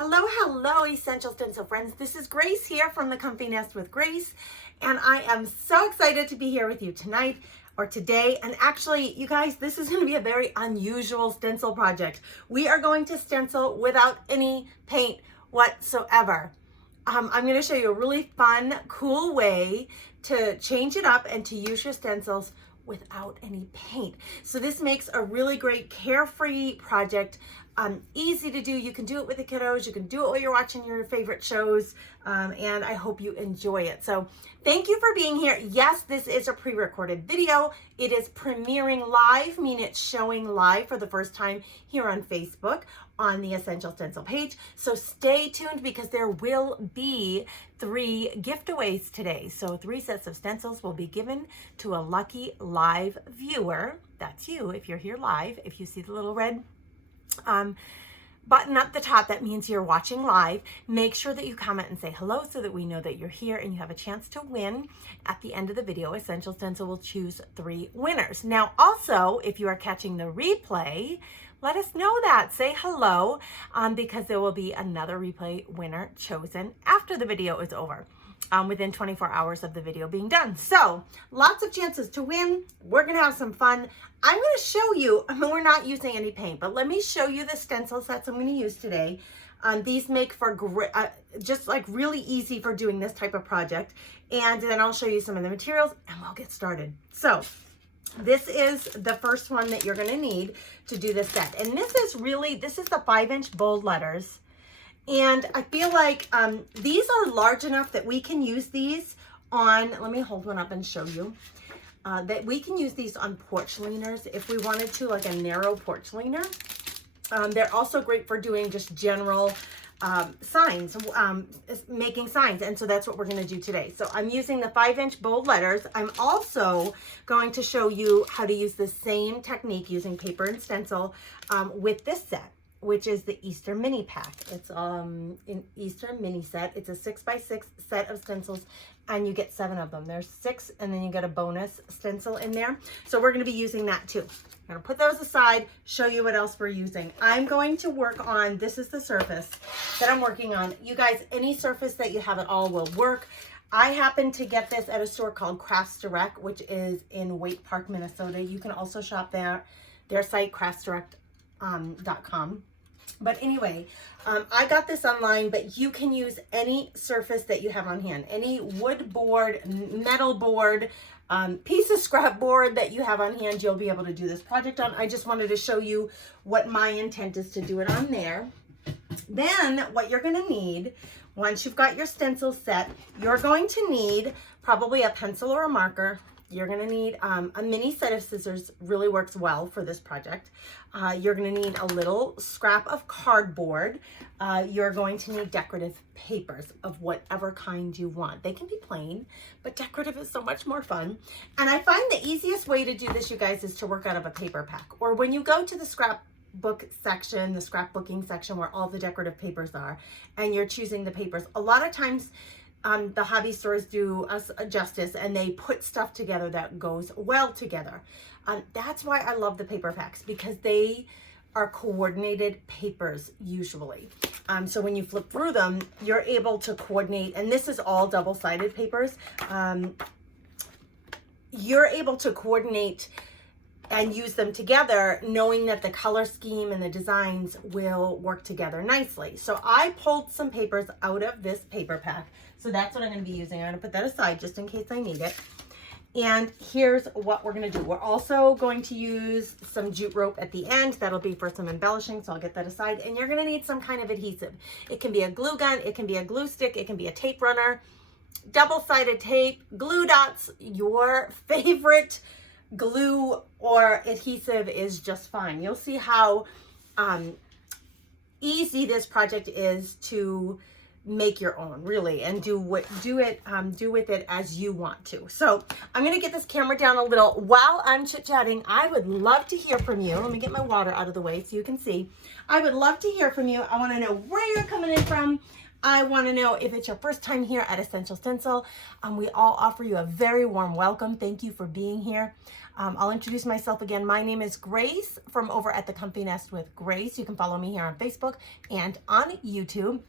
Hello, Essential Stencil friends. This is Grace here from the Comfy Nest with Grace, and I am so excited to be here with you tonight or today. And actually, you guys, this is going to be a very unusual stencil project. We are going to stencil without any paint whatsoever. I'm going to show you a really fun, cool way to change it up and to use your stencils without any paint. So this makes a really great carefree project. Easy to do. You can do it with the kiddos. You can do it while you're watching your favorite shows. And I hope you enjoy it. So thank you for being here. Yes, this is a pre-recorded video. It is premiering live, meaning it's showing live for the first time here on Facebook on the Essential Stencil page. So stay tuned because there will be 3 giveaways today. So 3 sets of stencils will be given to a lucky live viewer. That's you if you're here live. If you see the little red button at the top, that means you're watching live. Make sure that you comment and say hello so that we know that you're here and you have a chance to win. At the end of the video, Essential Stencil will choose 3 winners. Now, also, if you are catching the replay, let us know that. Say hello because there will be another replay winner chosen after the video is over. Within 24 hours of the video being done. So lots of chances to win. We're gonna have some fun. I'm gonna show you, we're not using any paint, but let me show you the stencil sets I'm gonna use today. These make for great, just like really easy for doing this type of project. And then I'll show you some of the materials and we'll get started. So this is the first one that you're gonna need to do this set. And this is the 5-inch bold letters. And I feel like these are large enough that we can use these on, let me hold one up and show you, that we can use these on porch leaners if we wanted to, like a narrow porch leaner. They're also great for doing just general signs, making signs. And so that's what we're going to do today. So I'm using the 5-inch bold letters. I'm also going to show you how to use the same technique using paper and stencil with this set, which is the Easter mini pack. It's an Easter mini set. It's a 6x6 set of stencils and you get 7 of them. There's 6 and then you get a bonus stencil in there. So we're gonna be using that too. I'm gonna put those aside, show you what else we're using. I'm going to work on, this is the surface that I'm working on. You guys, any surface that you have at all will work. I happen to get this at a store called Crafts Direct, which is in Waite Park, Minnesota. You can also shop there. Their site, craftsdirect.com. But anyway, I got this online, but you can use any surface that you have on hand, any wood board, metal board, piece of scrap board that you have on hand, you'll be able to do this project on. I just wanted to show you what my intent is to do it on there. Then what you're going to need, once you've got your stencil set, you're going to need probably a pencil or a marker. You're going to need a mini set of scissors, really works well for this project. You're going to need a little scrap of cardboard. You're going to need decorative papers of whatever kind you want. They can be plain, but decorative is so much more fun. And I find the easiest way to do this, you guys, is to work out of a paper pack. Or when you go to the scrapbook section, the scrapbooking section where all the decorative papers are, and you're choosing the papers, a lot of times the hobby stores do us a justice and they put stuff together that goes well together. That's why I love the paper packs, because they are coordinated papers usually. So when you flip through them, you're able to coordinate, and this is all double-sided papers. You're able to coordinate and use them together, knowing that the color scheme and the designs will work together nicely. So I pulled some papers out of this paper pack. So that's what I'm going to be using. I'm going to put that aside just in case I need it. And here's what we're going to do. We're also going to use some jute rope at the end. That'll be for some embellishing, so I'll get that aside. And you're going to need some kind of adhesive. It can be a glue gun, it can be a glue stick, it can be a tape runner, double-sided tape, glue dots, your favorite glue or adhesive is just fine. You'll see how easy this project is to make your own, really, and do with it as you want to. So I'm going to get this camera down a little. While I'm chit-chatting, I would love to hear from you. Let me get my water out of the way so you can see. I would love to hear from you. I want to know where you're coming in from. I want to know if it's your first time here at Essential Stencil. We all offer you a very warm welcome. Thank you for being here. I'll introduce myself again. My name is Grace from over at the Comfy Nest with Grace. You can follow me here on Facebook and on YouTube.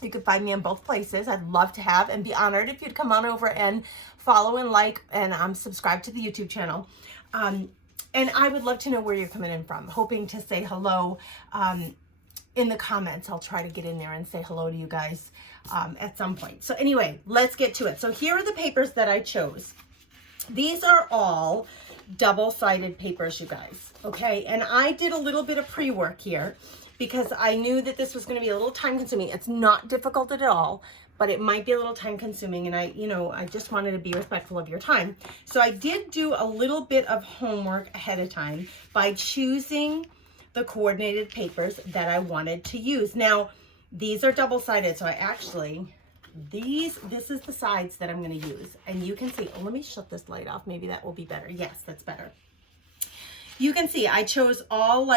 You can find me in both places. I'd love to have and be honored if you'd come on over and follow and like and subscribe to the YouTube channel. And I would love to know where you're coming in from. Hoping to say hello in the comments. I'll try to get in there and say hello to you guys at some point. So anyway, let's get to it. So here are the papers that I chose. These are all double-sided papers, you guys. Okay, and I did a little bit of pre-work here because I knew that this was going to be a little time consuming. It's not difficult at all, but it might be a little time consuming, and I just wanted to be respectful of your time. So I did do a little bit of homework ahead of time by choosing the coordinated papers that I wanted to use. Now, these are double-sided, so this is the sides that I'm going to use, and you can see, oh, let me shut this light off. Maybe that will be better. Yes, that's better. You can see I chose all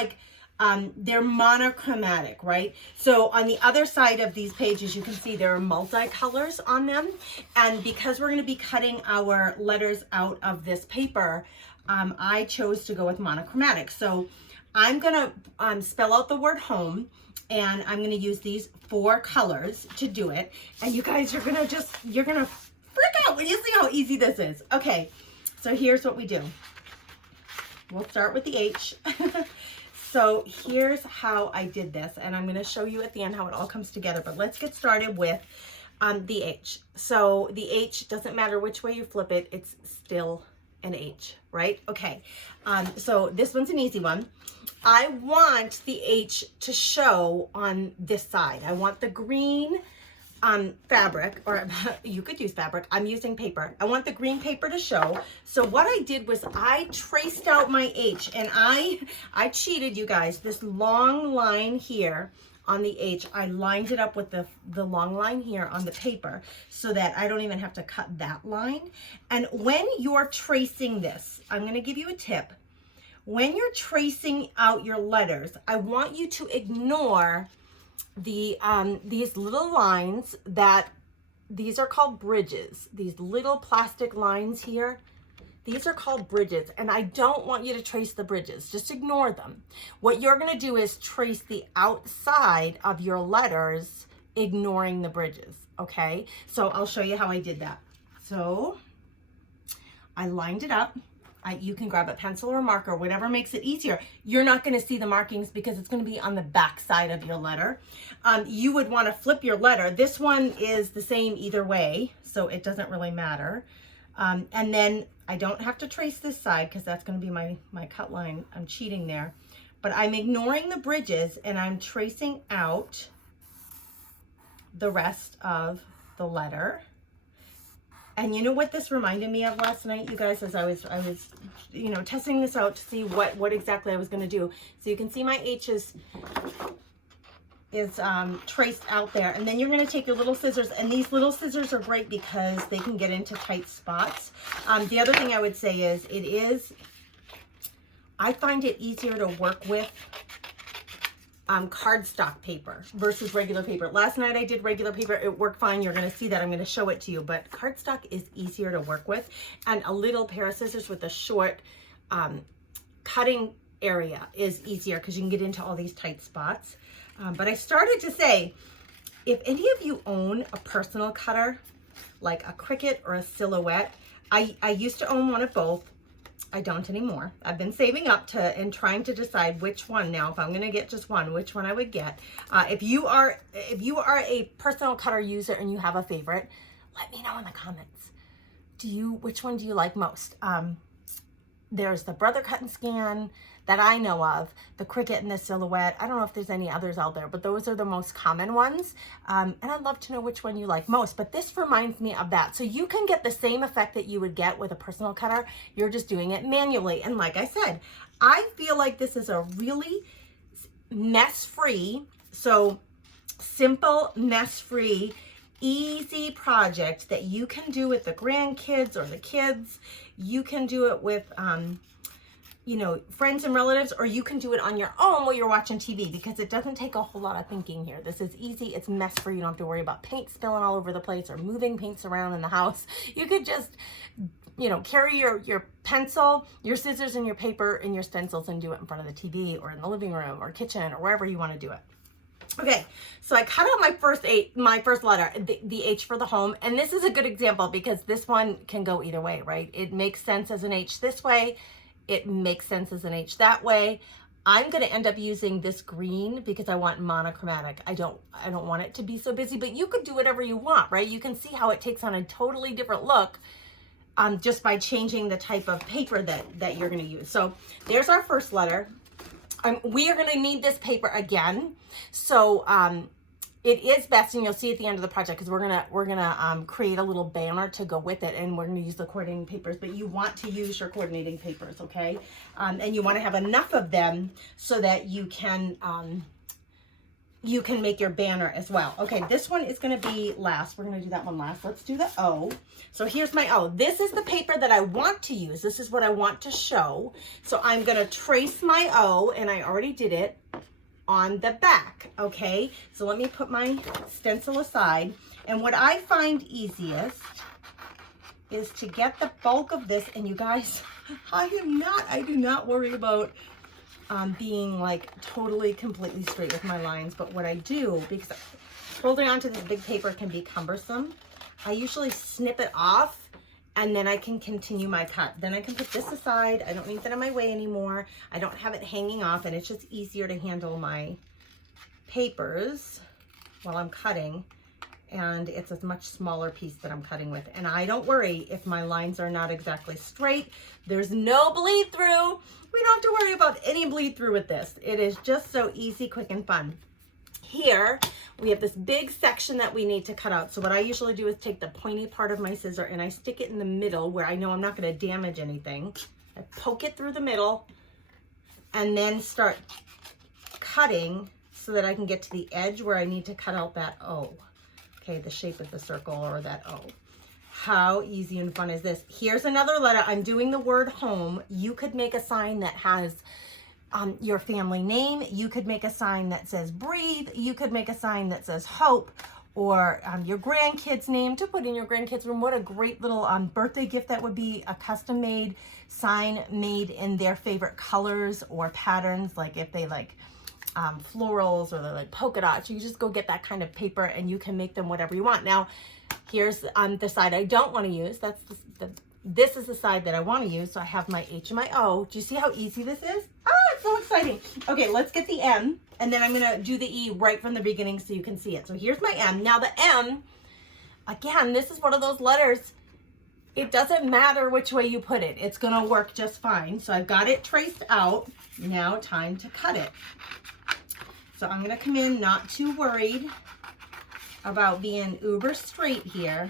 they're monochromatic, right? So on the other side of these pages, you can see there are multicolors on them. And because we're going to be cutting our letters out of this paper, I chose to go with monochromatic. So I'm going to spell out the word home, and I'm going to use these 4 colors to do it. And you guys, you're going to freak out when you see how easy this is. Okay, so here's what we do. We'll start with the H. So here's how I did this, and I'm going to show you at the end how it all comes together, but let's get started with the H. So the H, doesn't matter which way you flip it, it's still an H, right? Okay, so this one's an easy one. I want the H to show on this side. I want the green fabric, or you could use fabric. I'm using paper. I want the green paper to show. So what I did was I traced out my H, and I cheated, you guys. This long line here on the H, I lined it up with the long line here on the paper so that I don't even have to cut that line. And when you're tracing this, I'm going to give you a tip. When you're tracing out your letters, I want you to ignore these little lines these are called bridges. These little plastic lines here, these are called bridges, and I don't want you to trace the bridges. Just ignore them. What you're going to do is trace the outside of your letters, ignoring the bridges, okay? So I'll show you how I did that. So I lined it up. You can grab a pencil or a marker, whatever makes it easier. You're not going to see the markings because it's going to be on the back side of your letter. You would want to flip your letter. This one is the same either way, so it doesn't really matter. And then I don't have to trace this side because that's going to be my cut line. I'm cheating there. But I'm ignoring the bridges, and I'm tracing out the rest of the letter. And you know what this reminded me of last night, you guys, as I was testing this out to see what exactly I was going to do. So you can see my H is traced out there. And then you're going to take your little scissors, and these little scissors are great because they can get into tight spots. The other thing I would say is I find it easier to work with cardstock paper versus regular paper. Last night I did regular paper. It worked fine. You're going to see that. I'm going to show it to you, but cardstock is easier to work with, and a little pair of scissors with a short cutting area is easier because you can get into all these tight spots. But I started to say, if any of you own a personal cutter, like a Cricut or a Silhouette, I used to own one of both. I don't anymore. I've been saving up and trying to decide which one now. If I'm going to get just one, which one I would get. If you are a personal cutter user and you have a favorite, let me know in the comments. Which one do you like most? There's the Brother Cut and Scan that I know of, the Cricut and the Silhouette. I don't know if there's any others out there, but those are the most common ones. And I'd love to know which one you like most, but this reminds me of that. So you can get the same effect that you would get with a personal cutter. You're just doing it manually. And like I said, I feel like this is a really mess-free, so simple, mess-free, easy project that you can do with the grandkids or the kids. You can do it with you know, friends and relatives, or you can do it on your own while you're watching TV, because it doesn't take a whole lot of thinking here. This is easy. It's mess free. You don't have to worry about paint spilling all over the place or moving paints around in the house. You could just, you know, carry your pencil, your scissors, and your paper and your stencils and do it in front of the TV or in the living room or kitchen or wherever you want to do it. Okay, so I cut out my first letter, the H for the home, and this is a good example because this one can go either way, right? It makes sense as an H this way. It makes sense as an H that way. I'm going to end up using this green because I want monochromatic. I don't want it to be so busy, but you could do whatever you want, right? You can see how it takes on a totally different look just by changing the type of paper that you're going to use. So there's our first letter. We are going to need this paper again. So it is best, and you'll see at the end of the project, because we're gonna create a little banner to go with it, and we're gonna use the coordinating papers. But you want to use your coordinating papers, okay? And you want to have enough of them so that you can make your banner as well. Okay, this one is going to be last. We're going to do that one last. Let's do the O. So here's my O. This is the paper that I want to use. This is what I want to show. So I'm going to trace my O, and I already did it on the back. Okay, so let me put my stencil aside. And what I find easiest is to get the bulk of this. And you guys, I do not worry about being like totally completely straight with my lines, but what I do, because holding on to this big paper can be cumbersome, I usually snip it off and then I can continue my cut. Then I can put this aside. I don't need that in my way anymore. I don't have it hanging off, and it's just easier to handle my papers while I'm cutting. And it's a much smaller piece that I'm cutting with. And I don't worry if my lines are not exactly straight. There's no bleed through. We don't have to worry about any bleed through with this. It is just so easy, quick, and fun. Here, we have this big section that we need to cut out. So what I usually do is take the pointy part of my scissor and I stick it in the middle where I know I'm not going to damage anything. I poke it through the middle and then start cutting so that I can get to the edge where I need to cut out that O. Okay, the shape of the circle or that O. How easy and fun is this? Here's another letter. I'm doing the word home. You could make a sign that has your family name. You could make a sign that says breathe. You could make a sign that says hope, or your grandkids' name to put in your grandkids' room. What a great little birthday gift that would be, a custom made sign made in their favorite colors or patterns, like if they like florals or they're like polka dots. You just go get that kind of paper and you can make them whatever you want. Now, here's the side I don't want to use. That's this is the side that I want to use. So I have my H and my O. Do you see how easy this is? Ah, it's so exciting. Okay, let's get the M, and then I'm going to do the E right from the beginning so you can see it. So here's my M. Now the M, again, this is one of those letters. It doesn't matter which way you put it. It's going to work just fine. So I've got it traced out. Now time to cut it. So I'm going to come in not too worried about being uber straight here,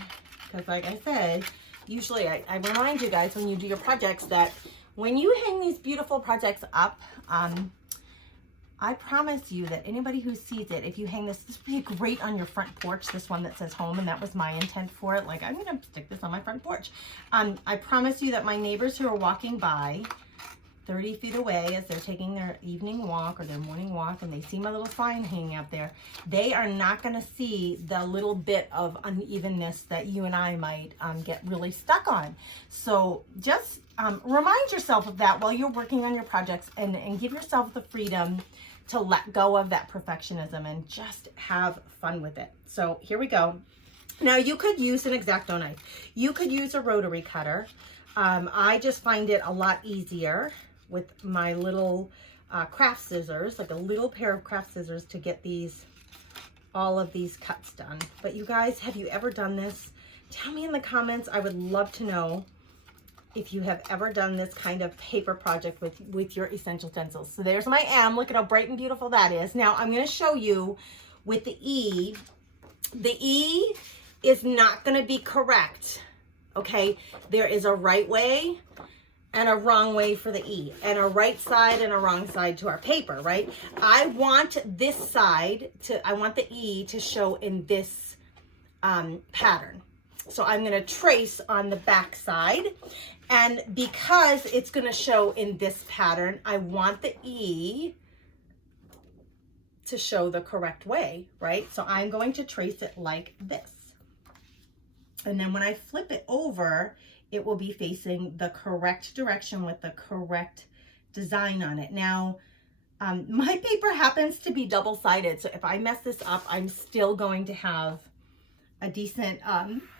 because like I said, usually I remind you guys when you do your projects that when you hang these beautiful projects up, I promise you that anybody who sees it, if you hang this would be great on your front porch, this one that says home, and that was my intent for it. Like, I'm going to stick this on my front porch. I promise you that my neighbors who are walking by 30 feet away as they're taking their evening walk or their morning walk and they see my little sign hanging out there, they are not going to see the little bit of unevenness that you and I might get really stuck on. So just remind yourself of that while you're working on your projects, and give yourself the freedom to let go of that perfectionism and just have fun with it. So here we go. Now you could use an X-Acto knife. You could use a rotary cutter. I just find it a lot easier with my little craft scissors, like a little pair of craft scissors, to get all of these cuts done. But you guys, have you ever done this? Tell me in the comments. I would love to know if you have ever done this kind of paper project with your essential stencils. So there's my M. Look at how bright and beautiful that is. Now I'm going to show you with the E. The E is not going to be correct. Okay, there is a right way and a wrong way for the E, and a right side and a wrong side to our paper, right? I want this side I want the E to show in this pattern. So I'm going to trace on the back side, And because it's going to show in this pattern, I want the E to show the correct way, right? So I'm going to trace it like this. And then when I flip it over, it will be facing the correct direction with the correct design on it. Now, my paper happens to be double-sided, so if I mess this up, I'm still going to have a decent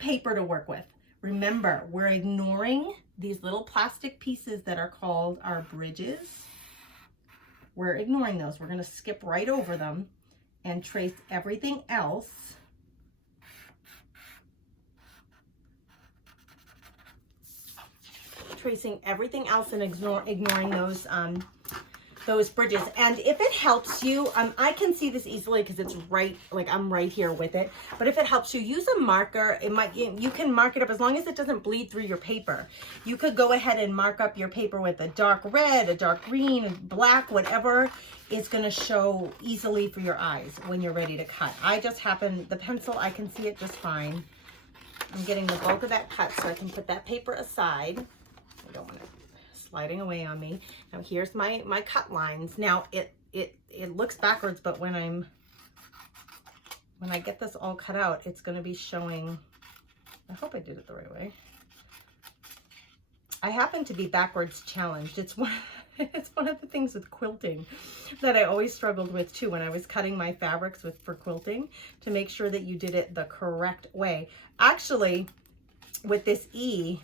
paper to work with. Remember, we're ignoring these little plastic pieces that are called our bridges. We're ignoring those. We're going to skip right over them and trace everything else and ignoring those bridges. And if it helps you, I can see this easily because it's right, like I'm right here with it. But if it helps you, use a marker. You can mark it up as long as it doesn't bleed through your paper. You could go ahead and mark up your paper with a dark red, a dark green, a black, whatever is going to show easily for your eyes when you're ready to cut. The pencil, I can see it just fine. I'm getting the bulk of that cut so I can put that paper aside. I don't want it sliding away on me. Now here's my cut lines. Now it looks backwards, but when I get this all cut out, it's going to be showing. I hope I did it the right way. I happen to be backwards challenged. It's one of the things with quilting that I always struggled with too when I was cutting my fabrics for quilting, to make sure that you did it the correct way. Actually, with this E,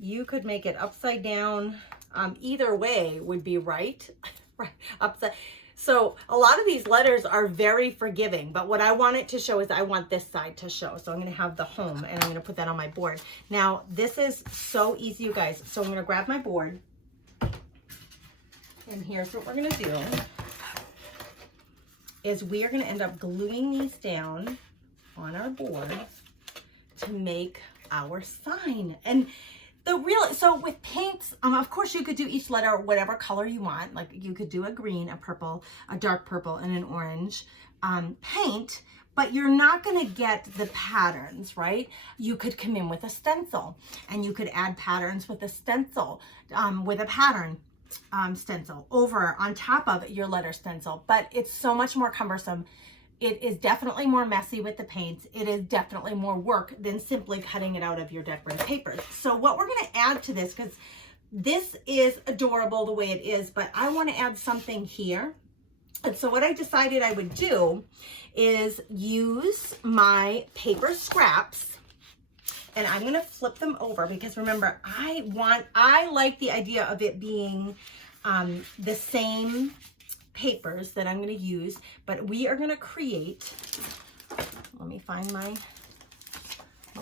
you could make it upside down. Either way would be right. Right, upside. So a lot of these letters are very forgiving, but what I want it to show is I want this side to show. So I'm going to have the home, and I'm going to put that on my board. Now, this is so easy, you guys. So I'm going to grab my board, and here's what we're going to do, is we are going to end up gluing these down on our board to make our sign. And so with paints, of course you could do each letter whatever color you want. Like you could do a green, a purple, a dark purple, and an orange paint, but you're not going to get the patterns, right? You could come in with a stencil, and you could add patterns with a stencil, with a pattern stencil over on top of your letter stencil, but it's so much more cumbersome. It is definitely more messy with the paints. It is definitely more work than simply cutting it out of your decorative papers. So what we're going to add to this, because this is adorable the way it is, but I want to add something here. And so what I decided I would do is use my paper scraps, and I'm going to flip them over because remember, I like the idea of it being the same papers that I'm going to use, but we are going to create, let me find my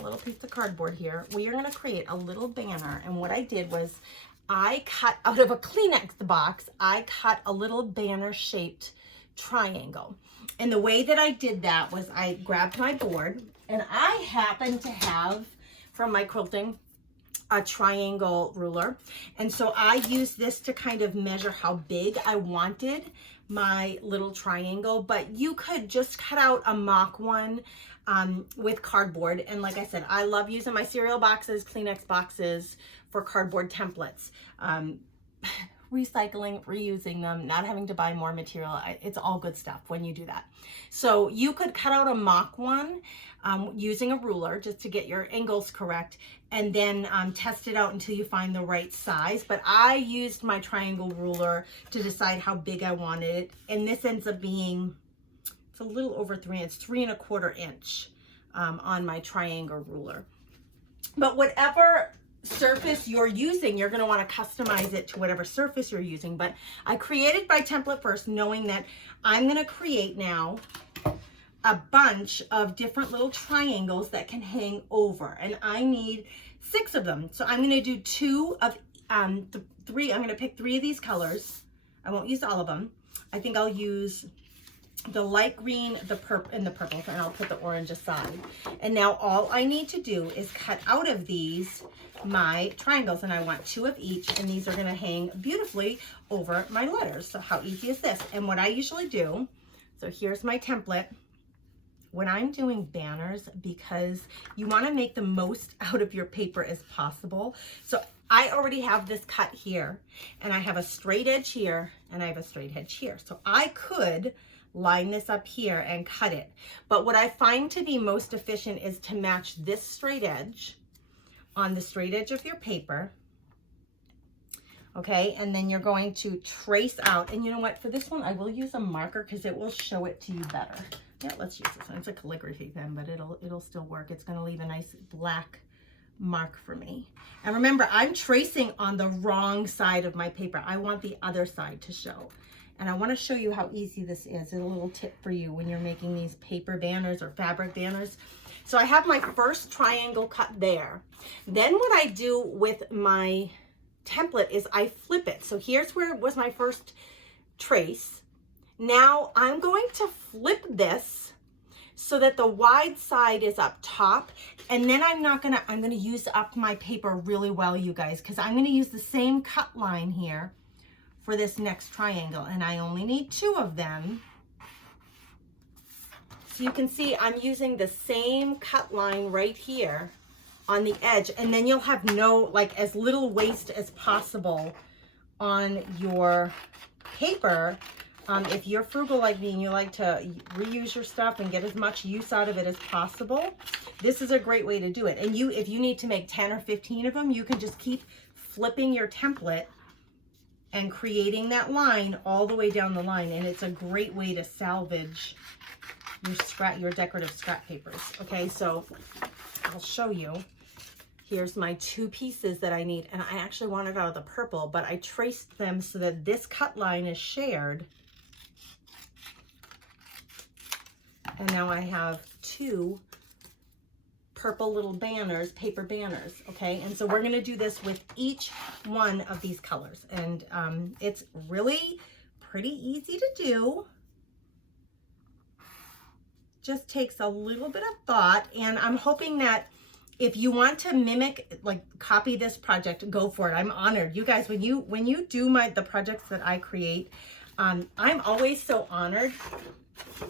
little piece of cardboard here. We are going to create a little banner, and what I did was I cut out of a Kleenex box, I cut a little banner shaped triangle. And the way that I did that was I grabbed my board, and I happen to have from my quilting a triangle ruler, and so I used this to kind of measure how big I wanted my little triangle, but you could just cut out a mock one with cardboard. And like I said, I love using my cereal boxes, Kleenex boxes for cardboard templates. Recycling, reusing them, not having to buy more material. It's all good stuff when you do that. So you could cut out a mock one using a ruler just to get your angles correct, and then test it out until you find the right size. But I used my triangle ruler to decide how big I wanted it, and this ends up being, it's a little over 3.25 inch on my triangle ruler. But whatever surface you're using, you're going to want to customize it to whatever surface you're using. But I created my template first, knowing that I'm going to create now a bunch of different little triangles that can hang over, and I need 6 of them. So I'm going to do 2 of 3. I'm going to pick 3 of these colors. I won't use all of them. I think I'll use the light green, the purple, and the purple, and I'll put the orange aside. And now all I need to do is cut out of these my triangles, and I want 2 of each, and these are going to hang beautifully over my letters. So how easy is this? And what I usually do, so here's my template. when I'm doing banners, because you want to make the most out of your paper as possible. So I already have this cut here, and I have a straight edge here, and I have a straight edge here. So I could line this up here and cut it. But what I find to be most efficient is to match this straight edge on the straight edge of your paper. Okay, and then you're going to trace out, and you know what, for this one I will use a marker because it will show it to you better. Yeah, let's use this one. It's a calligraphy pen, but it'll still work. It's going to leave a nice black mark for me. And remember, I'm tracing on the wrong side of my paper. I want the other side to show. And I want to show you how easy this is. A little tip for you when you're making these paper banners or fabric banners. So I have my first triangle cut there. Then what I do with my template is I flip it. So here's where it was my first trace. Now I'm going to flip this so that the wide side is up top, and then I'm gonna use up my paper really well, you guys, because I'm gonna use the same cut line here for this next triangle, and I only need 2 of them. So you can see I'm using the same cut line right here on the edge, and then you'll have as little waste as possible on your paper. If you're frugal like me and you like to reuse your stuff and get as much use out of it as possible, this is a great way to do it. And if you need to make 10 or 15 of them, you can just keep flipping your template and creating that line all the way down the line. And it's a great way to salvage your decorative scrap papers. Okay, so I'll show you. Here's my 2 pieces that I need, and I actually want it out of the purple, but I traced them so that this cut line is shared. And now I have 2 purple little banners, paper banners, okay? And so we're gonna do this with each one of these colors. And it's really pretty easy to do. Just takes a little bit of thought, and I'm hoping that if you want to mimic, copy this project, go for it. I'm honored. You guys, when you do the projects that I create, I'm always so honored.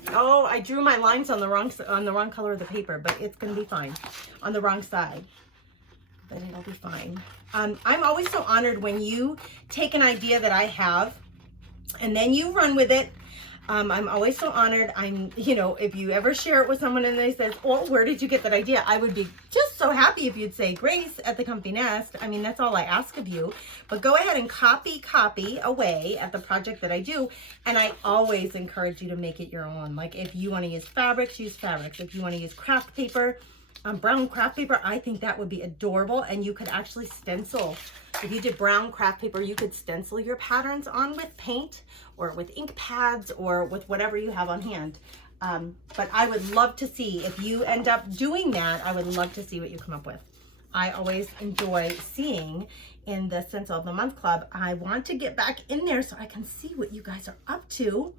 Oh, I drew my lines on the wrong color of the paper, but it's gonna be fine. On the wrong side, but it'll be fine. I'm always so honored when you take an idea that I have and then you run with it. I'm always so honored. If you ever share it with someone and they says, "Oh, where did you get that idea?" I would be just so happy if you'd say, "Grace at the Comfy Nest." I mean, that's all I ask of you. But go ahead and copy away at the project that I do. And I always encourage you to make it your own. Like, if you want to use fabrics, use fabrics. If you want to use craft paper, brown craft paper, I think that would be adorable. And you could actually stencil. If you did brown craft paper, you could stencil your patterns on with paint or with ink pads or with whatever you have on hand. But I would love to see, if you end up doing that, I would love to see what you come up with. I always enjoy seeing in the Stencil of the Month Club. I want to get back in there so I can see what you guys are up to,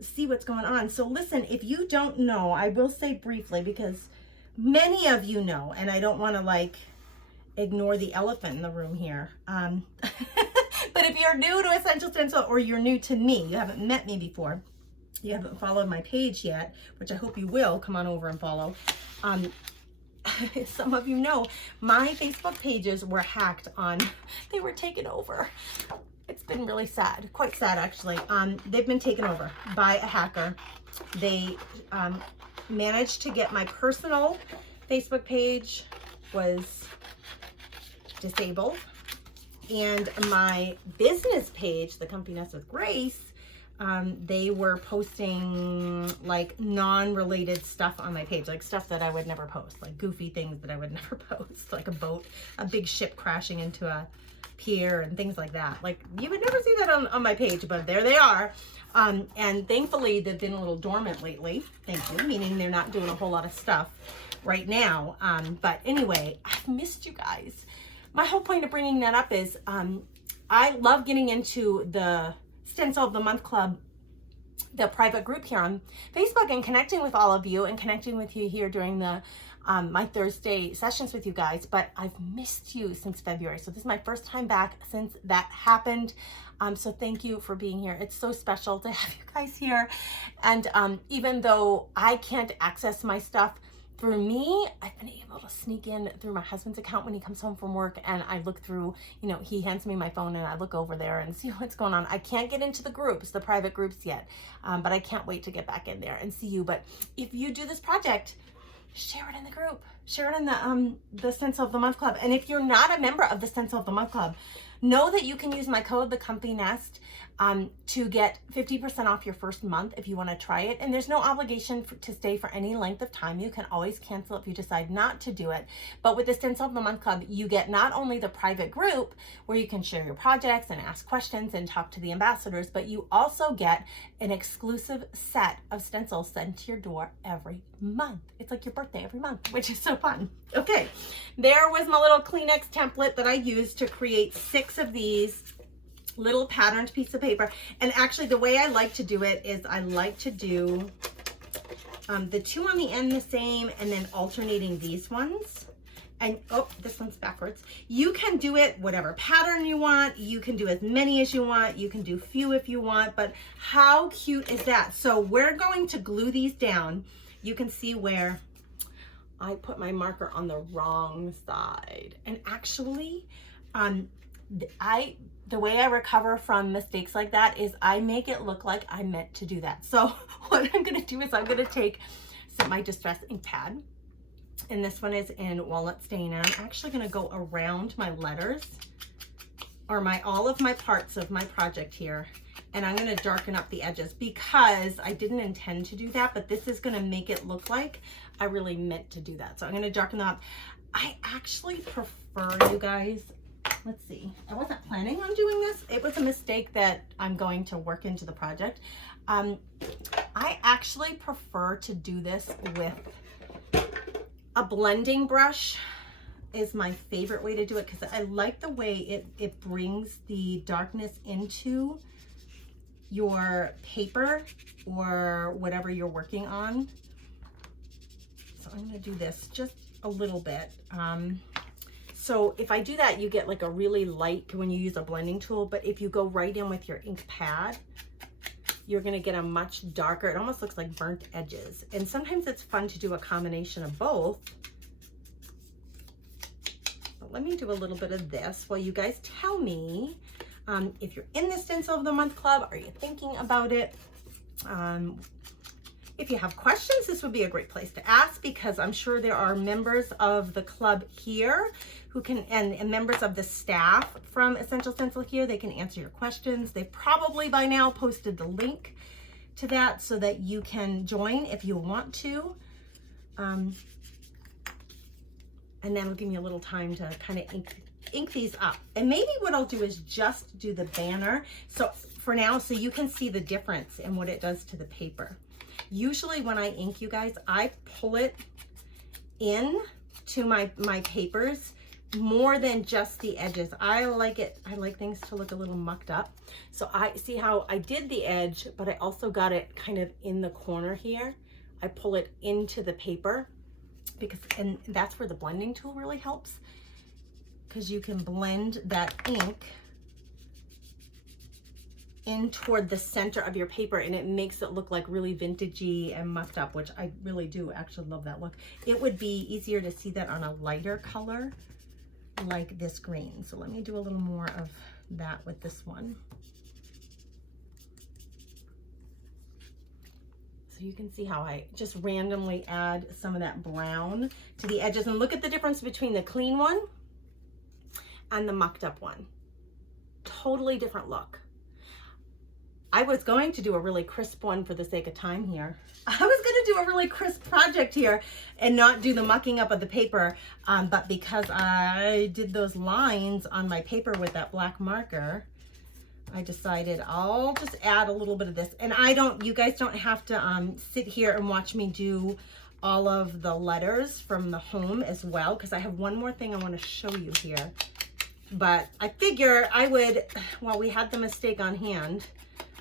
see what's going on. So listen, if you don't know, I will say briefly, because many of you know, and I don't want to ignore the elephant in the room here. But if you're new to Essential Stencil, or you're new to me, you haven't met me before, you haven't followed my page yet, which I hope you will, come on over and follow. Some of you know, my Facebook pages were hacked they were taken over. It's been really sad, quite sad actually. They've been taken over by a hacker. They managed to get my personal Facebook page was disabled, and my business page, The Comfy Nest with Grace, they were posting non-related stuff on my page, stuff that I would never post, goofy things that I would never post, like a big ship crashing into a pier and things like that. You would never see that on my page, but there they are. And thankfully they've been a little dormant lately, thank you, meaning they're not doing a whole lot of stuff right now. But anyway, I've missed you guys. My whole point of bringing that up is I love getting into the Stencil of the Month Club the private group here on Facebook and connecting with all of you and connecting with you here during the my Thursday sessions with you guys, but I've missed you since February. So this is my first time back since that happened. So thank you for being here. It's so special to have you guys here. And even though I can't access my stuff through me, I've been able to sneak in through my husband's account when he comes home from work, and I look through, you know, he hands me my phone and I look over there and see what's going on. I can't get into the groups, the private groups yet, but I can't wait to get back in there and see you. But if you do this project, share it in the group, share it in the Stencil of the Month Club. And if you're not a member of the Stencil of the Month Club, know that you can use my code, the Comfy Nest, to get 50% off your first month if you want to try it. And there's no obligation to stay for any length of time. You can always cancel if you decide not to do it. But with the Stencil of the Month Club, you get not only the private group where you can share your projects and ask questions and talk to the ambassadors, but you also get an exclusive set of stencils sent to your door every month. It's like your birthday every month, which is so fun. Okay, there was my little Kleenex template that I used to create 6 of these little patterned piece of paper. And actually the way I like to do it is I like to do the 2 on the end the same and then alternating these ones. And oh, this one's backwards. You can do it whatever pattern you want. You can do as many as you want. You can do few if you want, but how cute is that? So we're going to glue these down. You can see where I put my marker on the wrong side. And actually, the way I recover from mistakes like that is I make it look like I meant to do that. So what I'm gonna do is I'm gonna take my Distress ink pad, and this one is in Walnut Stain. And I'm actually gonna go around my letters, or all of my parts of my project here, and I'm gonna darken up the edges because I didn't intend to do that, but this is gonna make it look like I really meant to do that. So I'm gonna darken them up. I actually prefer, you guys, let's see, I wasn't planning on doing this. It was a mistake that I'm going to work into the project. I actually prefer to do this with a blending brush. Is my favorite way to do it because I like the way it brings the darkness into your paper or whatever you're working on. So I'm going to do this just a little bit. So if I do that, you get like a really light when you use a blending tool, but if you go right in with your ink pad, you're gonna get a much darker, it almost looks like burnt edges. And sometimes it's fun to do a combination of both. But let me do a little bit of this while you guys tell me if you're in the Stencil of the Month Club, are you thinking about it? If you have questions, this would be a great place to ask because I'm sure there are members of the club here who can, and members of the staff from Essential Stencil here, they can answer your questions. They've probably by now posted the link to that so that you can join if you want to. And then it'll give me a little time to kind of ink these up. And maybe what I'll do is just do the banner. So for now, so you can see the difference in what it does to the paper. Usually when I ink, you guys, I pull it in to my papers more than just the edges. I like it. I like things to look a little mucked up. So I see how I did the edge, but I also got it kind of in the corner here. I pull it into the paper because, and that's where the blending tool really helps because you can blend that ink in toward the center of your paper and it makes it look like really vintagey and mucked up, which I really do actually love that look. It would be easier to see that on a lighter color like this green. So let me do a little more of that with this one. So you can see how I just randomly add some of that brown to the edges, and look at the difference between the clean one and the mucked up one. Totally different look. I was going to do a really crisp one for the sake of time here. I was going to do a really crisp project here and not do the mucking up of the paper, but because I did those lines on my paper with that black marker, I decided I'll just add a little bit of this. And you guys don't have to sit here and watch me do all of the letters from the home as well, because I have one more thing I want to show you here. But I figure I would, while we had the mistake on hand,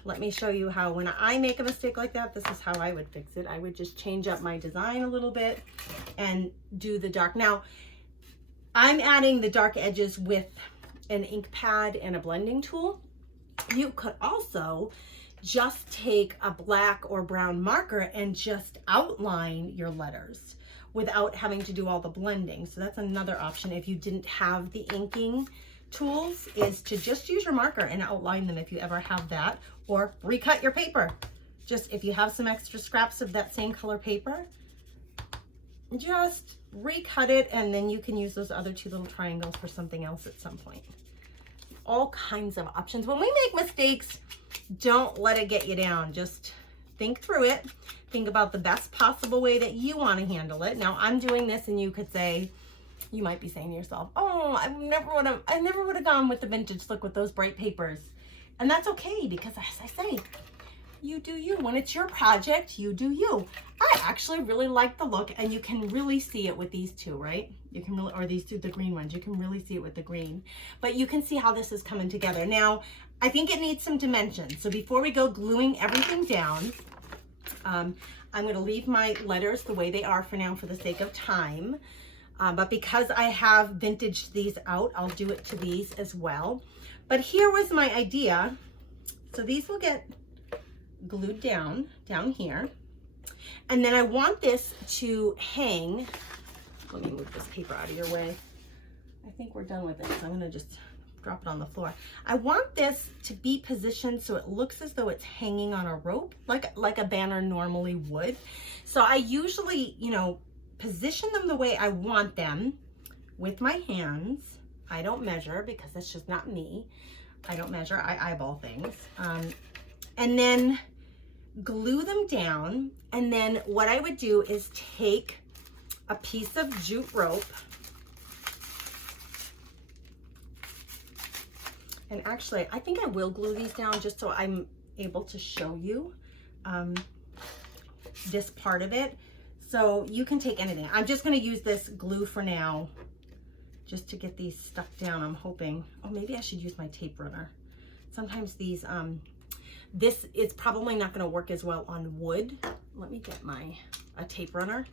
Let me show you how, when I make a mistake like that, this is how I would fix it. I would just change up my design a little bit and do the dark. Now, I'm adding the dark edges with an ink pad and a blending tool. You could also just take a black or brown marker and just outline your letters without having to do all the blending. So that's another option if you didn't have the inking tools, is to just use your marker and outline them if you ever have that, or recut your paper. Just if you have some extra scraps of that same color paper, just recut it, and then you can use those other two little triangles for something else at some point. All kinds of options. When we make mistakes, don't let it get you down. Just think through it. Think about the best possible way that you want to handle it. Now I'm doing this, and you could say, you might be saying to yourself, oh, I never would have gone with the vintage look with those bright papers. And that's okay, because as I say, you do you. When it's your project, you do you. I actually really like the look, and you can really see it with these two, right? You can really, or these two, the green ones, you can really see it with the green. But you can see how this is coming together. Now, I think it needs some dimension. So before we go gluing everything down, I'm going to leave my letters the way they are for now for the sake of time. But because I have vintaged these out, I'll do it to these as well. But here was my idea. So these will get glued down here. And then I want this to hang. Let me move this paper out of your way. I think we're done with it. So I'm going to just drop it on the floor. I want this to be positioned so it looks as though it's hanging on a rope, like a banner normally would. So I usually, you know, position them the way I want them with my hands. I don't measure because that's just not me. I don't measure, I eyeball things. And then glue them down. And then what I would do is take a piece of jute rope, and actually I think I will glue these down just so I'm able to show you this part of it. So you can take anything. I'm just going to use this glue for now just to get these stuck down. I'm hoping, oh, maybe I should use my tape runner. Sometimes these, this is probably not going to work as well on wood. Let me get a tape runner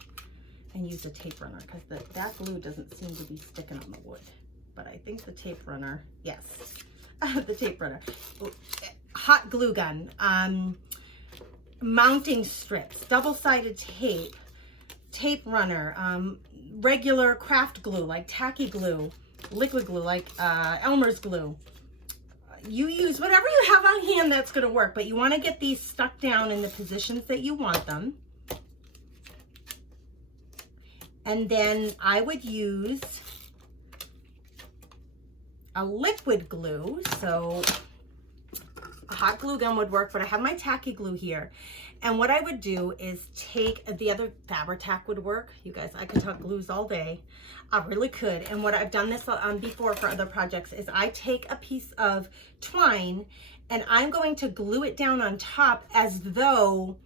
and use a tape runner, because that glue doesn't seem to be sticking on the wood. But I think the tape runner, yes, the tape runner. Hot glue gun, mounting strips, double-sided tape, tape runner, regular craft glue like tacky glue, liquid glue like Elmer's glue. You use whatever you have on hand that's going to work, but you want to get these stuck down in the positions that you want them. And then I would use a liquid glue. So a hot glue gun would work, but I have my tacky glue here. And what I would do is take the other Fabri-Tac would work. You guys, I could talk glues all day. I really could. And what I've done this on before for other projects is I take a piece of twine and I'm going to glue it down on top as though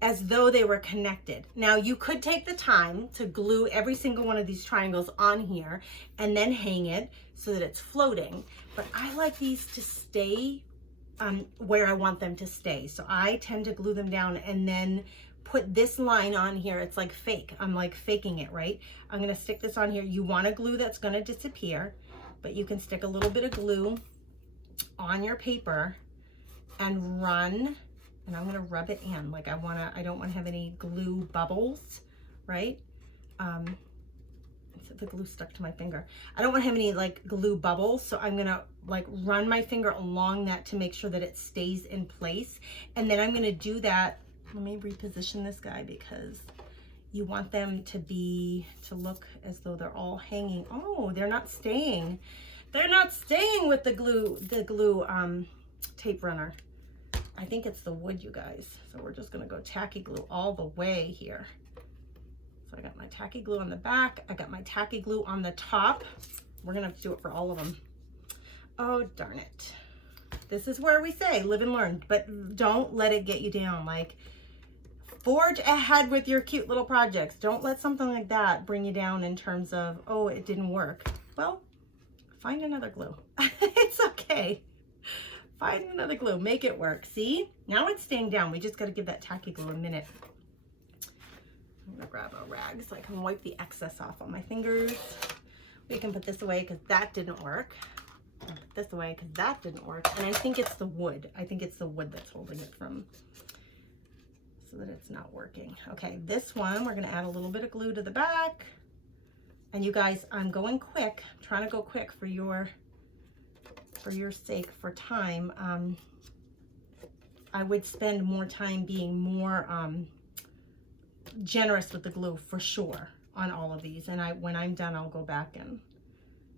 they were connected. Now you could take the time to glue every single one of these triangles on here and then hang it so that it's floating. But I like these to stay where I want them to stay. So I tend to glue them down and then put this line on here. It's like fake. I'm like faking it, right? I'm going to stick this on here. You want a glue that's going to disappear, but you can stick a little bit of glue on your paper and run, and I'm going to rub it in. Like I don't want to have any glue bubbles, right? The glue stuck to my finger. I don't want to have any like glue bubbles, so I'm gonna like run my finger along that to make sure that it stays in place. And then I'm gonna do that. Let me reposition this guy because you want them to look as though they're all hanging. Oh, they're not staying. They're not staying with the glue tape runner. I think it's the wood, you guys. So we're just gonna go tacky glue all the way here. So I got my tacky glue on the back. I got my tacky glue on the top. We're gonna have to do it for all of them. Oh, darn it. This is where we say live and learn, but don't let it get you down. Like, forge ahead with your cute little projects. Don't let something like that bring you down in terms of, oh, it didn't work. Well, find another glue. It's okay. Find another glue, make it work. See, now it's staying down. We just got to give that tacky glue a minute. I'm gonna grab a rag so I can wipe the excess off on my fingers. We can put this away because that didn't work. I'll put this away because that didn't work. And I think it's the wood. I think it's the wood that's holding it from, so that it's not working. Okay, this one, we're gonna add a little bit of glue to the back. And you guys, I'm going quick, I'm trying to go quick for your sake, for time. I would spend more time being more generous with the glue for sure on all of these. And when I'm done, I'll go back and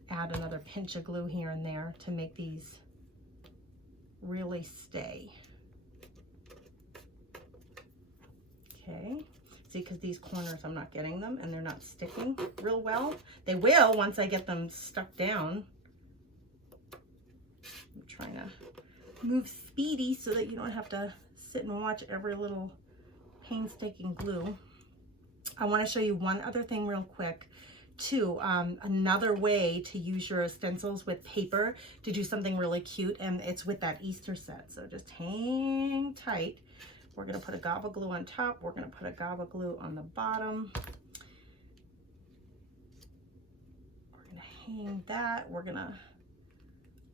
add another pinch of glue here and there to make these really stay. Okay, see, because these corners, I'm not getting them and they're not sticking real well. They will once I get them stuck down. I'm trying to move speedy so that you don't have to sit and watch every little painstaking glue. I want to show you one other thing real quick too. Another way to use your stencils with paper to do something really cute, and it's with that Easter set. So just hang tight. We're going to put a gob of glue on top. We're going to put a gob of glue on the bottom. We're going to hang that. We're going to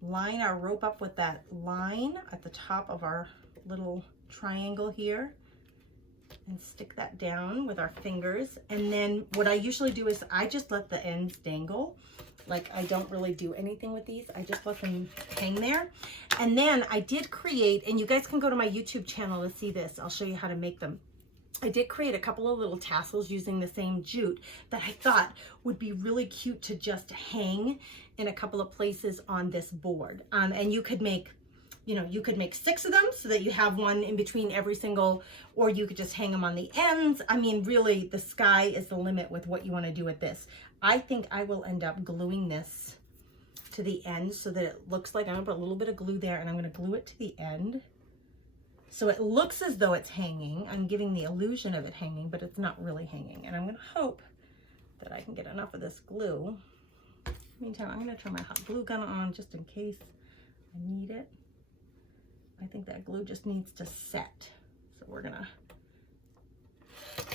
line our rope up with that line at the top of our little triangle here and stick that down with our fingers. And then what I usually do is I just let the ends dangle. Like, I don't really do anything with these. I just let them hang there. And then I did create, and you guys can go to my YouTube channel to see this. I'll show you how to make them. I did create a couple of little tassels using the same jute that I thought would be really cute to just hang in a couple of places on this board. And you could make, you could make 6 of them so that you have one in between every single, or you could just hang them on the ends. I mean, really, the sky is the limit with what you want to do with this. I think I will end up gluing this to the end so that it looks like, I'm going to put a little bit of glue there and I'm going to glue it to the end. So it looks as though it's hanging. I'm giving the illusion of it hanging, but it's not really hanging. And I'm going to hope that I can get enough of this glue. Meantime, I'm going to turn my hot glue gun on just in case I need it. I think that glue just needs to set. So we're going to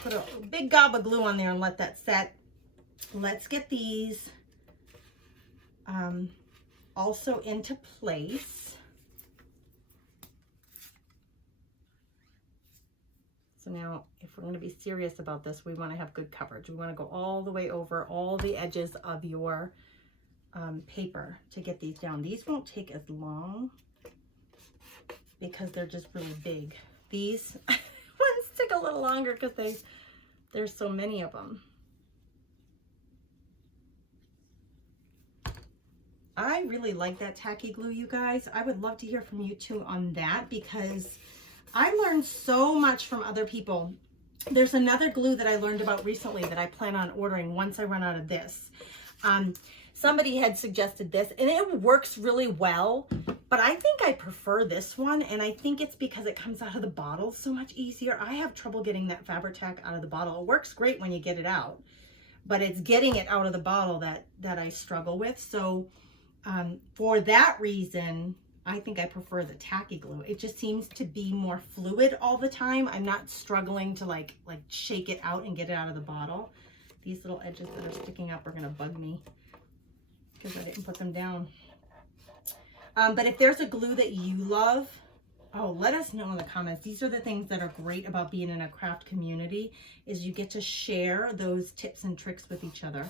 put a big gob of glue on there and let that set. Let's get these also into place. So now, if we're going to be serious about this, we want to have good coverage. We want to go all the way over all the edges of your paper to get these down. These won't take as long because they're just really big. These ones take a little longer because there's so many of them. I really like that tacky glue, you guys. I would love to hear from you too on that, because I learned so much from other people. There's another glue that I learned about recently that I plan on ordering once I run out of this. Somebody had suggested this and it works really well, but I think I prefer this one, and I think it's because it comes out of the bottle so much easier. I have trouble getting that Fabri-Tac out of the bottle. It works great when you get it out, but it's getting it out of the bottle that I struggle with. So for that reason, I think I prefer the tacky glue. It just seems to be more fluid all the time. I'm not struggling to like shake it out and get it out of the bottle. These little edges that are sticking up are gonna bug me because I didn't put them down. But if there's a glue that you love, oh, let us know in the comments. These are the things that are great about being in a craft community, is you get to share those tips and tricks with each other.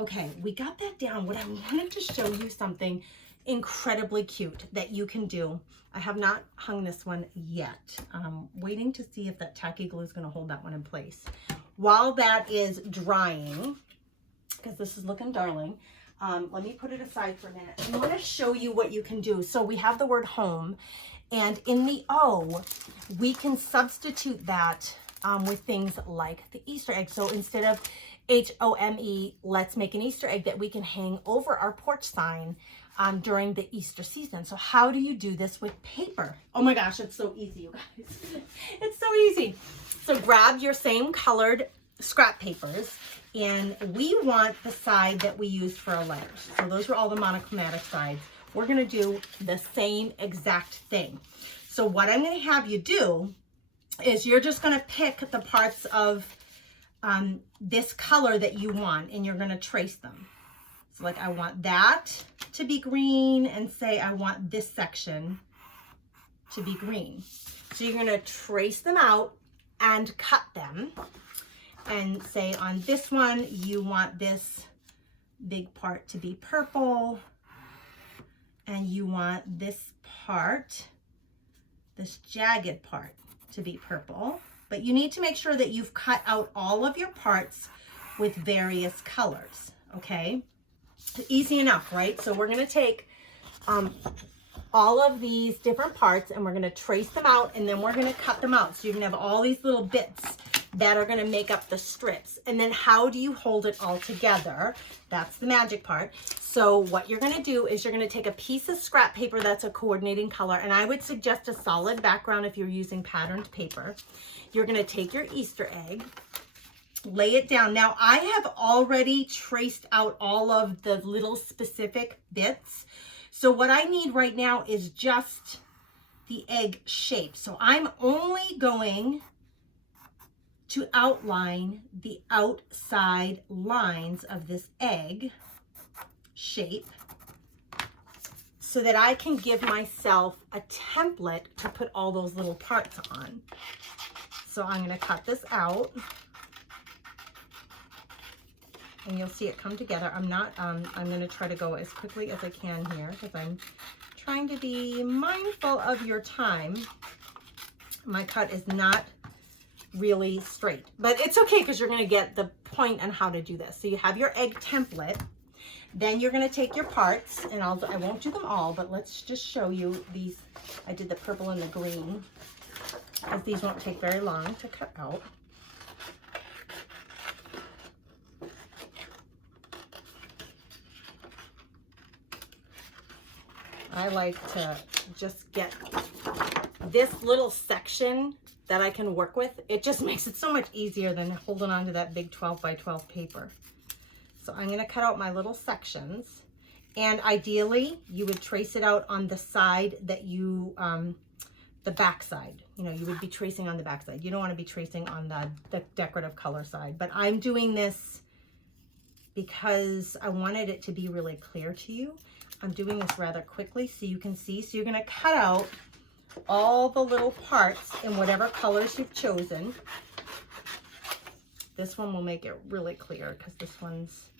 Okay, we got that down. What I wanted to show you something incredibly cute that you can do. I have not hung this one yet. Waiting to see if that tacky glue is going to hold that one in place. While that is drying, because this is looking darling, let me put it aside for a minute. I want to show you what you can do. So we have the word home, and in the O, we can substitute that with things like the Easter egg. So instead of H-O-M-E, let's make an Easter egg that we can hang over our porch sign during the Easter season. So how do you do this with paper? Oh my gosh, it's so easy, you guys. It's so easy. So grab your same colored scrap papers, and we want the side that we used for our letters. So those are all the monochromatic sides. we're gonna do the same exact thing. So what I'm gonna have you do is you're just gonna pick the parts of this color that you want, and you're gonna trace them. So like I want that to be green, and say I want this section to be green. So you're gonna trace them out and cut them, and say on this one, you want this big part to be purple, and you want this part, this jagged part, to be purple. But you need to make sure that you've cut out all of your parts with various colors, okay? Easy enough, right? So we're gonna take all of these different parts, and we're gonna trace them out, and then we're gonna cut them out. So you're gonna have all these little bits that are gonna make up the strips. And then how do you hold it all together? That's the magic part. So what you're gonna do is you're gonna take a piece of scrap paper that's a coordinating color, and I would suggest a solid background if you're using patterned paper. You're gonna take your Easter egg, lay it down. Now I have already traced out all of the little specific bits. So what I need right now is just the egg shape. So I'm only going to outline the outside lines of this egg shape so that I can give myself a template to put all those little parts on. So I'm going to cut this out, and you'll see it come together. I'm going to try to go as quickly as I can here because I'm trying to be mindful of your time. My cut is not really straight, but it's okay because you're going to get the point on how to do this. So you have your egg template, then you're going to take your parts, and I won't do them all, but let's just show you these. I did the purple and the green because these won't take very long to cut out. I like to just get this little section that I can work with. It just makes it so much easier than holding on to that big 12 by 12 paper. So I'm gonna cut out my little sections, and ideally you would trace it out on the side that you, the back side. You know, you would be tracing on the back side. You don't wanna be tracing on the decorative color side, but I'm doing this because I wanted it to be really clear to you. I'm doing this rather quickly so you can see. So you're gonna cut out all the little parts in whatever colors you've chosen. This one will make it really clear because this one's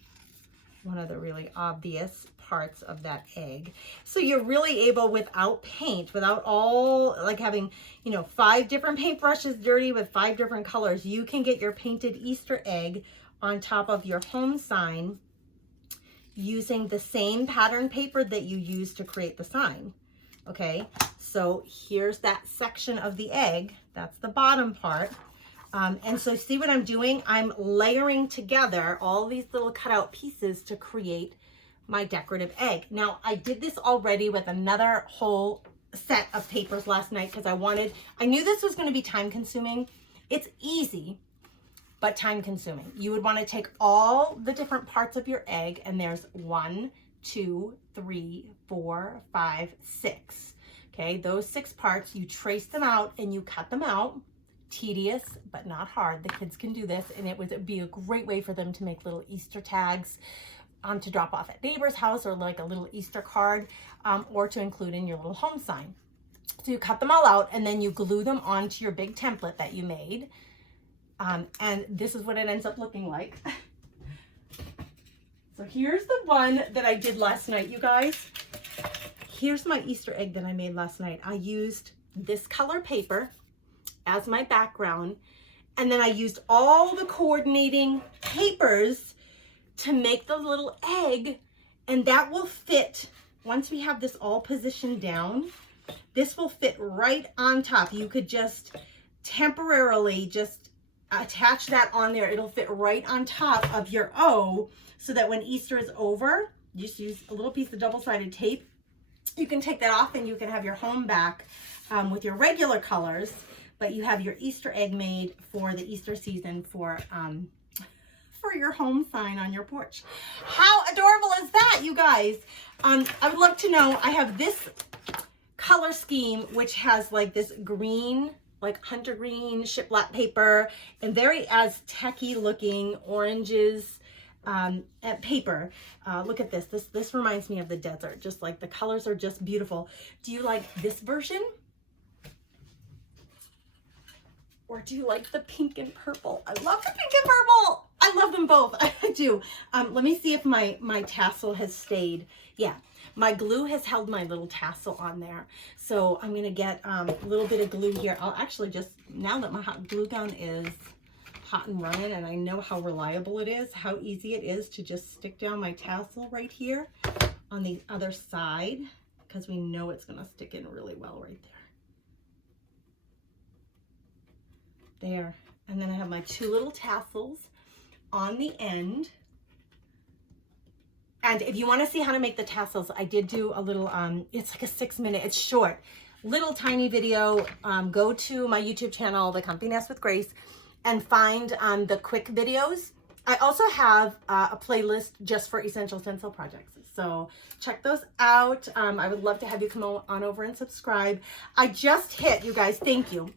one of the really obvious parts of that egg. So you're really able, without paint, without all like having, you know, 5 different paintbrushes dirty with 5 different colors, you can get your painted Easter egg on top of your home sign using the same pattern paper that you used to create the sign. Okay, so here's that section of the egg. That's the bottom part. And so see what I'm doing? I'm layering together all these little cutout pieces to create my decorative egg. Now, I did this already with another whole set of papers last night because I knew this was going to be time consuming. It's easy, but time consuming. You would want to take all the different parts of your egg, and there's 1, 2, 3, 4, 5, 6. Okay, those 6 parts, you trace them out and you cut them out. Tedious, but not hard. The kids can do this, and it would be a great way for them to make little Easter tags to drop off at neighbor's house, or like a little Easter card, or to include in your little home sign. So you cut them all out, and then you glue them onto your big template that you made. And this is what it ends up looking like. So here's the one that I did last night, you guys. Here's my Easter egg that I made last night. I used this color paper as my background, and then I used all the coordinating papers to make the little egg, and that will fit. Once we have this all positioned down, this will fit right on top. You could just temporarily just attach that on there. It'll fit right on top of your O, so that when Easter is over, you just use a little piece of double-sided tape. You can take that off and you can have your home back with your regular colors, but you have your Easter egg made for the Easter season for for your home sign on your porch. How adorable is that, you guys? I would love to know. I have this color scheme, which has like this green, like hunter green shiplap paper, and very Aztec-y looking oranges and paper. Look at this. This reminds me of the desert. Just like the colors are just beautiful. Do you like this version? Or do you like the pink and purple? I love the pink and purple. I love them both. I do. Let me see if my tassel has stayed. Yeah, my glue has held my little tassel on there. So I'm going to get a little bit of glue here. I'll actually just, now that my hot glue gun is hot and running and I know how reliable it is, how easy it is to just stick down my tassel right here on the other side, because we know it's going to stick in really well right there. There. And then I have my two little tassels on the end. And if you want to see how to make the tassels, I did do a little, it's like a 6-minute, it's short, little tiny video. Go to my YouTube channel, The Comfy Nest with Grace, and find the quick videos. I also have a playlist just for essential stencil projects. So check those out. I would love to have you come on over and subscribe. I just hit, you guys, thank you.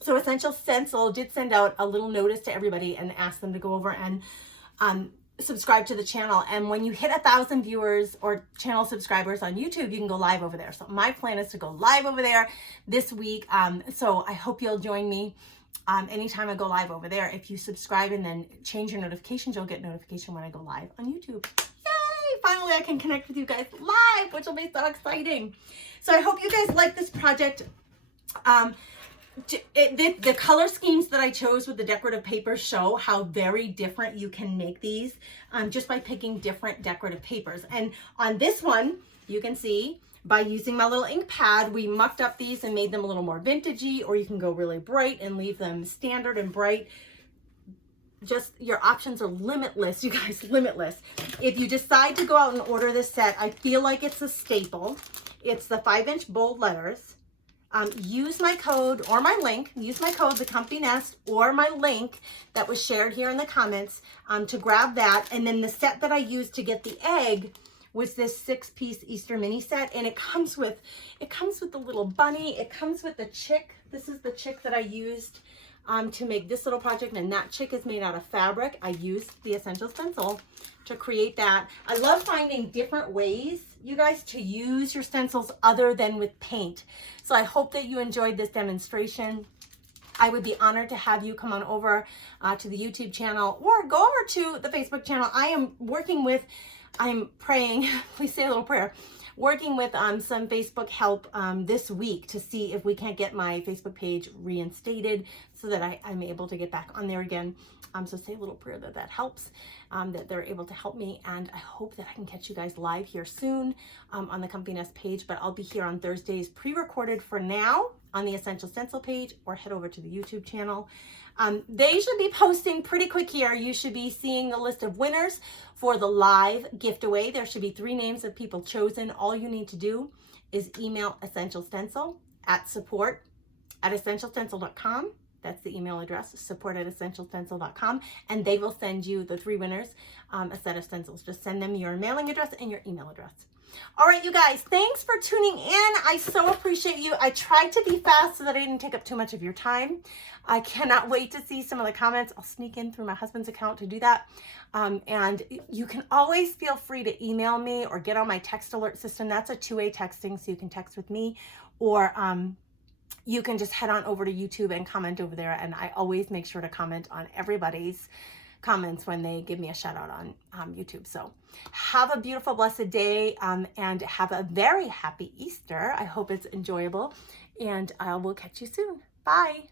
So Essential Stencil did send out a little notice to everybody and ask them to go over and subscribe to the channel. And when you hit 1,000 viewers or channel subscribers on YouTube, you can go live over there. So my plan is to go live over there this week. So I hope you'll join me anytime I go live over there. If you subscribe and then change your notifications, you'll get notification when I go live on YouTube. Yay! Finally, I can connect with you guys live, which will be so exciting. So I hope you guys like this project. The color schemes that I chose with the decorative paper show how very different you can make these just by picking different decorative papers. And on this one, you can see by using my little ink pad, we mucked up these and made them a little more vintagey, or you can go really bright and leave them standard and bright. Just your options are limitless, you guys, limitless. If you decide to go out and order this set, I feel like it's a staple. It's the 5-inch bold letters. Use my code or my link, use my code, The Comfy Nest, or my link that was shared here in the comments to grab that. And then the set that I used to get the egg was this 6-piece Easter mini set. And it comes with the little bunny. It comes with the chick. This is the chick that I used to make this little project. And that chick is made out of fabric. I used the Essential Stencil to create that. I love finding different ways, you guys, to use your stencils other than with paint. So I hope that you enjoyed this demonstration. I would be honored to have you come on over to the YouTube channel or go over to the Facebook channel. I'm praying, please say a little prayer, working with some Facebook help this week to see if we can't get my Facebook page reinstated so that I'm able to get back on there again. So say a little prayer that helps, that they're able to help me. And I hope that I can catch you guys live here soon on the Comfy Nest page, but I'll be here on Thursdays pre-recorded for now on the Essential Stencil page, or head over to the YouTube channel. They should be posting pretty quick here. You should be seeing the list of winners for the live giveaway. There should be 3 names of people chosen. All you need to do is email Essential Stencil at support@essentialstencil.com. That's the email address, support@essentialstencil.com, and they will send you the 3 winners a set of stencils. Just send them your mailing address and your email address. All right, you guys, thanks for tuning in. I so appreciate you. I tried to be fast so that I didn't take up too much of your time. I cannot wait to see some of the comments. I'll sneak in through my husband's account to do that. And you can always feel free to email me or get on my text alert system. That's a 2-way texting, so you can text with me, or you can just head on over to YouTube and comment over there. And I always make sure to comment on everybody's comments when they give me a shout out on YouTube. So have a beautiful, blessed day, and have a very happy Easter. I hope it's enjoyable, and I will catch you soon. Bye.